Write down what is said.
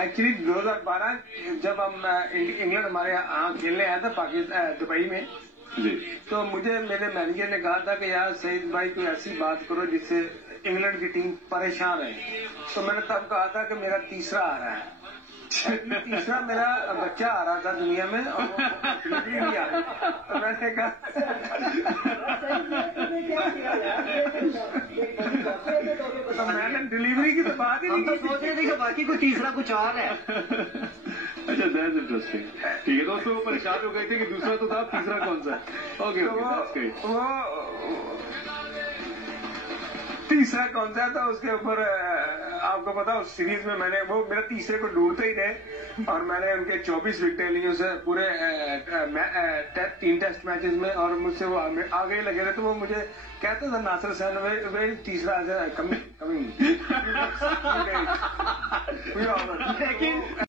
Actually 2012 जब हम England हमारे यहाँ खेलने आया था पाकिस्तान दुबई में जी, तो मुझे मेरे मैनेजर ने कहा था कि यार सईद भाई कोई ऐसी बात करो जिससे इंग्लैंड की टीम परेशान रहे। तो मैंने तब कहा था कि मेरा तीसरा आ रहा है। तीसरा मेरा बच्चा आ रहा था दुनिया में और डिलीवरी नहीं आ रही। तो मैंने कहा तो मैंने डिलीवरी की तो बात ही नहीं की। सोच रहे थे कि बाकी कोई तीसरा कुछ और है। अच्छा, दैट्स इंटरेस्टिंग। ठीक है, दोस्तों वो परेशान हो गए थे कि दूसरा तो था, तीसरा कौन सा? ओके, वो तीसरा कौन सा था उसके ऊपर आपको पता उस सीरीज में मैंने वो मेरा तीसरे को ढूंढते ही रहे और मैंने उनके 24 विकेटें ली उसे पूरे 3 टेस्ट मैचेस में और मुझसे वो आगे लगे रहे। तो वो मुझे कहता था नासिर सैन वे तीसरा कमिंग लेकिन